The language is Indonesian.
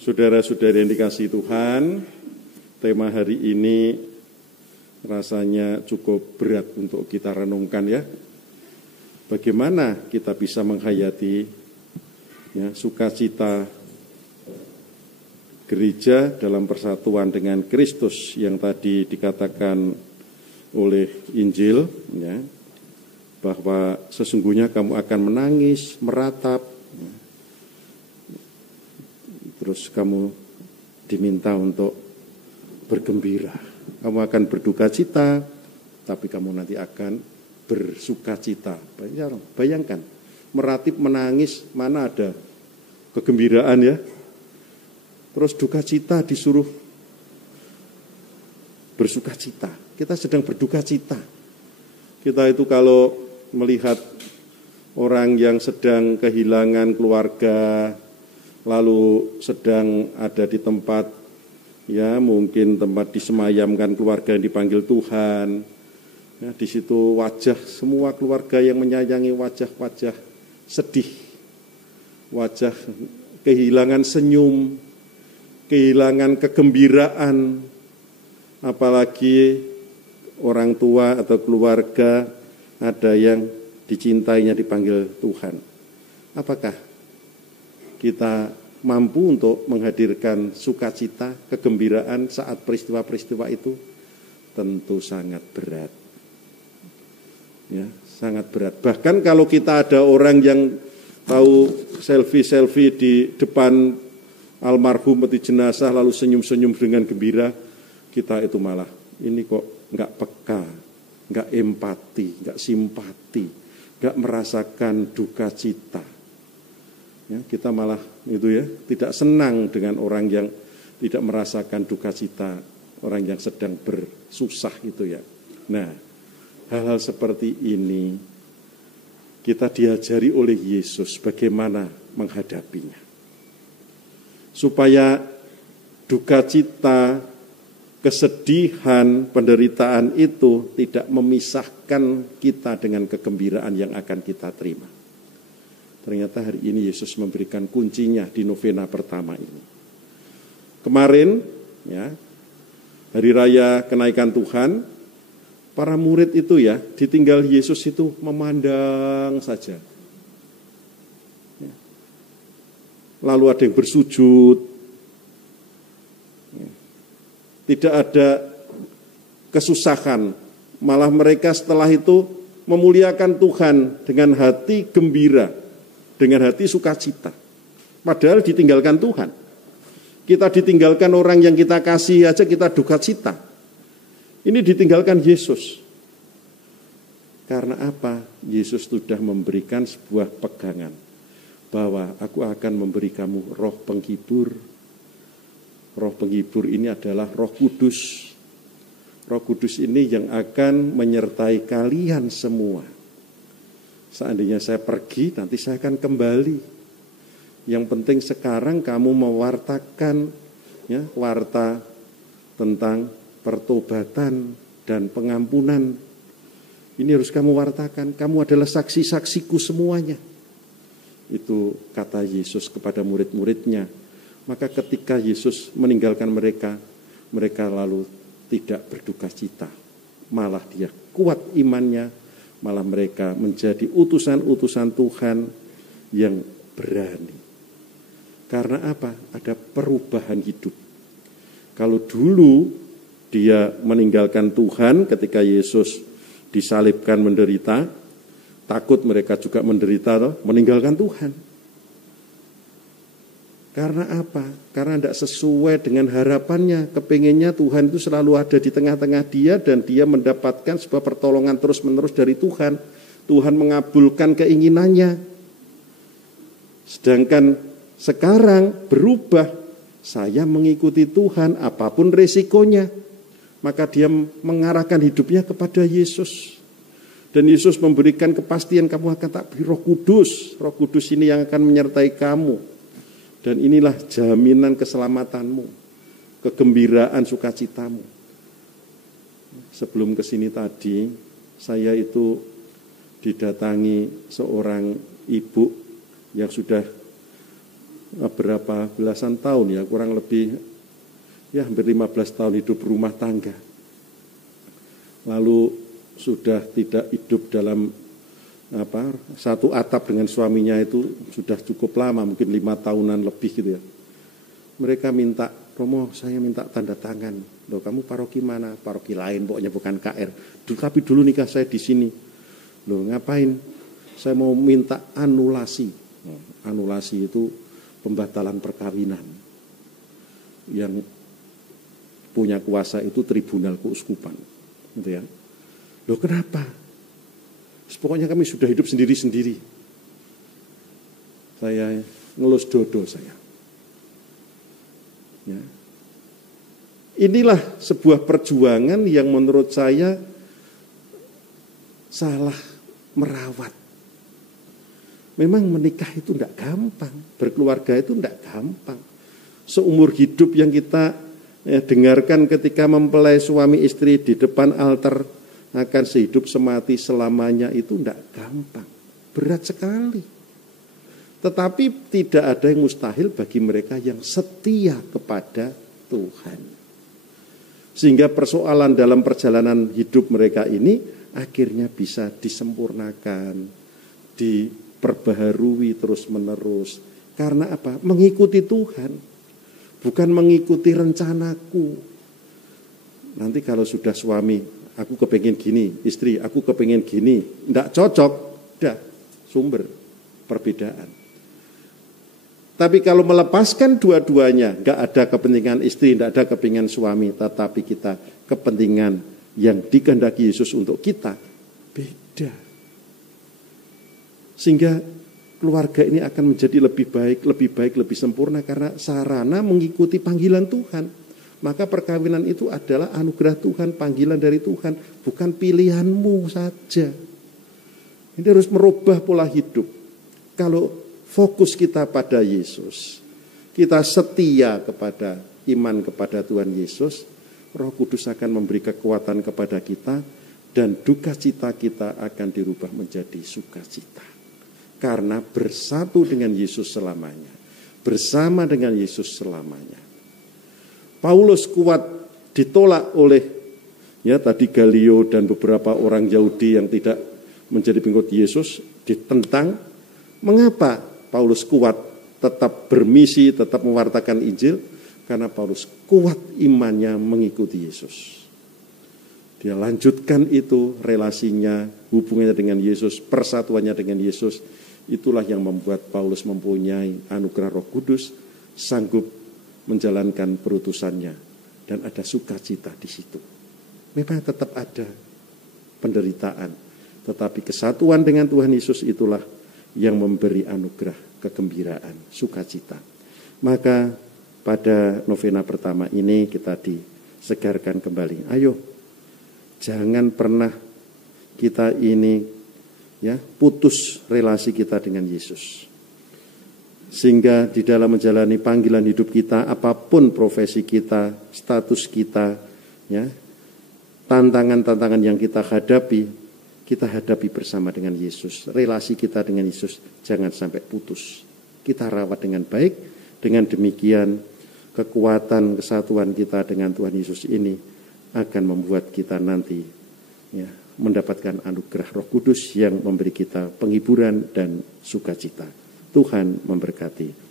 Saudara-saudari yang dikasihi Tuhan, tema hari ini rasanya cukup berat untuk kita renungkan ya. Bagaimana kita bisa menghayati ya, sukacita gereja dalam persatuan dengan Kristus yang tadi dikatakan oleh Injil ya, bahwa sesungguhnya kamu akan menangis, meratap, terus kamu diminta untuk bergembira. Kamu akan berduka cita, tapi kamu nanti akan bersuka cita. Bayangkan, meratip, menangis, mana ada kegembiraan ya. Terus duka cita disuruh bersuka cita. Kita sedang berduka cita. Kita itu kalau melihat orang yang sedang kehilangan keluarga, lalu sedang ada di tempat, ya mungkin tempat disemayamkan keluarga yang dipanggil Tuhan. Ya, di situ wajah semua keluarga yang menyayangi wajah-wajah sedih, wajah kehilangan senyum, kehilangan kegembiraan, apalagi orang tua atau keluarga ada yang dicintainya dipanggil Tuhan. Apakah kita mampu untuk menghadirkan sukacita, kegembiraan saat peristiwa-peristiwa itu? Tentu sangat berat. Ya, sangat berat. Bahkan kalau kita ada orang yang tahu selfie-selfie di depan almarhum peti jenazah lalu senyum-senyum dengan gembira, kita itu malah ini kok enggak peka, enggak empati, enggak simpati, enggak merasakan duka cita. Ya, kita malah itu ya tidak senang dengan orang yang tidak merasakan duka cita, orang yang sedang bersusah itu ya. Nah, hal-hal seperti ini kita diajari oleh Yesus bagaimana menghadapinya. Supaya duka cita, kesedihan, penderitaan itu tidak memisahkan kita dengan kegembiraan yang akan kita terima. Ternyata hari ini Yesus memberikan kuncinya di novena pertama ini. Kemarin, ya, hari raya kenaikan Tuhan, para murid itu ya, ditinggal Yesus itu memandang saja. Ya. Lalu ada yang bersujud. Ya. Tidak ada kesusahan. Malah mereka setelah itu memuliakan Tuhan dengan hati gembira, dengan hati sukacita. Padahal ditinggalkan Tuhan. Kita ditinggalkan orang yang kita kasih aja kita duka cita. Ini ditinggalkan Yesus. Karena apa? Yesus sudah memberikan sebuah pegangan bahwa aku akan memberi kamu roh penghibur. Roh penghibur ini adalah Roh Kudus. Roh Kudus ini yang akan menyertai kalian semua. Seandainya saya pergi, nanti saya akan kembali. Yang penting sekarang kamu mewartakan ya, warta tentang pertobatan dan pengampunan. Ini harus kamu wartakan. Kamu adalah saksi-saksiku semuanya. Itu kata Yesus kepada murid-muridnya. Maka ketika Yesus meninggalkan mereka, mereka lalu tidak berduka cita. Malah dia kuat imannya. Malah mereka menjadi utusan-utusan Tuhan yang berani. Karena apa? Ada perubahan hidup. Kalau dulu dia meninggalkan Tuhan ketika Yesus disalibkan menderita, takut mereka juga menderita, meninggalkan Tuhan. Karena apa? Karena tidak sesuai dengan harapannya. Kepinginnya Tuhan itu selalu ada di tengah-tengah dia dan dia mendapatkan sebuah pertolongan terus-menerus dari Tuhan. Tuhan mengabulkan keinginannya. Sedangkan sekarang berubah. Saya mengikuti Tuhan apapun resikonya. Maka dia mengarahkan hidupnya kepada Yesus. Dan Yesus memberikan kepastian kamu akan tak beri Roh Kudus. Roh Kudus ini yang akan menyertai kamu. Dan inilah jaminan keselamatanmu, kegembiraan sukacitamu. Sebelum kesini tadi, saya itu didatangi seorang ibu yang sudah berapa belasan tahun ya, kurang lebih ya hampir 15 tahun hidup rumah tangga. Lalu sudah tidak hidup dalam satu atap dengan suaminya itu sudah cukup lama, mungkin 5 tahunan lebih gitu ya. Mereka minta, Romo saya minta tanda tangan. Loh kamu paroki mana? Paroki lain, pokoknya bukan KR. Tapi dulu nikah saya di sini. Loh ngapain? Saya mau minta anulasi. Anulasi itu pembatalan perkawinan. Yang punya kuasa itu tribunal keuskupan. Gitu ya. Loh kenapa? Pokoknya kami sudah hidup sendiri-sendiri. Saya ngelus dodo saya. Ya. Inilah sebuah perjuangan yang menurut saya salah merawat. Memang menikah itu tidak gampang, berkeluarga itu tidak gampang. Seumur hidup yang kita dengarkan ketika mempelai suami istri di depan altar akan sehidup semati selamanya itu tidak gampang, berat sekali. Tetapi tidak ada yang mustahil bagi mereka yang setia kepada Tuhan. Sehingga persoalan dalam perjalanan hidup mereka ini akhirnya bisa disempurnakan, diperbaharui terus-menerus. Karena apa? Mengikuti Tuhan, bukan mengikuti rencanaku. Nanti kalau sudah suami, aku kepengen gini, istri, aku kepengen gini, tidak cocok, dah sumber perbedaan. Tapi kalau melepaskan dua-duanya, nggak ada kepentingan istri, nggak ada kepentingan suami, tetapi kita kepentingan yang dikehendaki Yesus untuk kita, beda. Sehingga keluarga ini akan menjadi lebih baik, lebih sempurna karena sarana mengikuti panggilan Tuhan. Maka perkawinan itu adalah anugerah Tuhan, panggilan dari Tuhan, bukan pilihanmu saja. Ini harus merubah pola hidup. Kalau fokus kita pada Yesus, kita setia kepada iman kepada Tuhan Yesus, Roh Kudus akan memberi kekuatan kepada kita dan duka cita kita akan dirubah menjadi sukacita. Karena bersatu dengan Yesus selamanya, bersama dengan Yesus selamanya. Paulus kuat ditolak oleh tadi Galio dan beberapa orang Yahudi yang tidak menjadi pengikut Yesus, ditentang. Mengapa Paulus kuat tetap bermisi, tetap mewartakan Injil? Karena Paulus kuat imannya mengikuti Yesus. Dia lanjutkan itu relasinya, hubungannya dengan Yesus, persatuannya dengan Yesus. Itulah yang membuat Paulus mempunyai anugerah Roh Kudus, sanggup menjalankan perutusannya. Dan ada sukacita di situ. Memang tetap ada penderitaan. Tetapi kesatuan dengan Tuhan Yesus itulah yang memberi anugerah, kegembiraan, sukacita. Maka pada novena pertama ini kita disegarkan kembali. Ayo, jangan pernah kita ini putus relasi kita dengan Yesus. Sehingga di dalam menjalani panggilan hidup kita, apapun profesi kita, status kita, tantangan-tantangan yang kita hadapi bersama dengan Yesus. Relasi kita dengan Yesus jangan sampai putus. Kita rawat dengan baik. Dengan demikian kekuatan kesatuan kita dengan Tuhan Yesus ini akan membuat kita nanti mendapatkan anugerah Roh Kudus yang memberi kita penghiburan dan sukacita. Tuhan memberkati.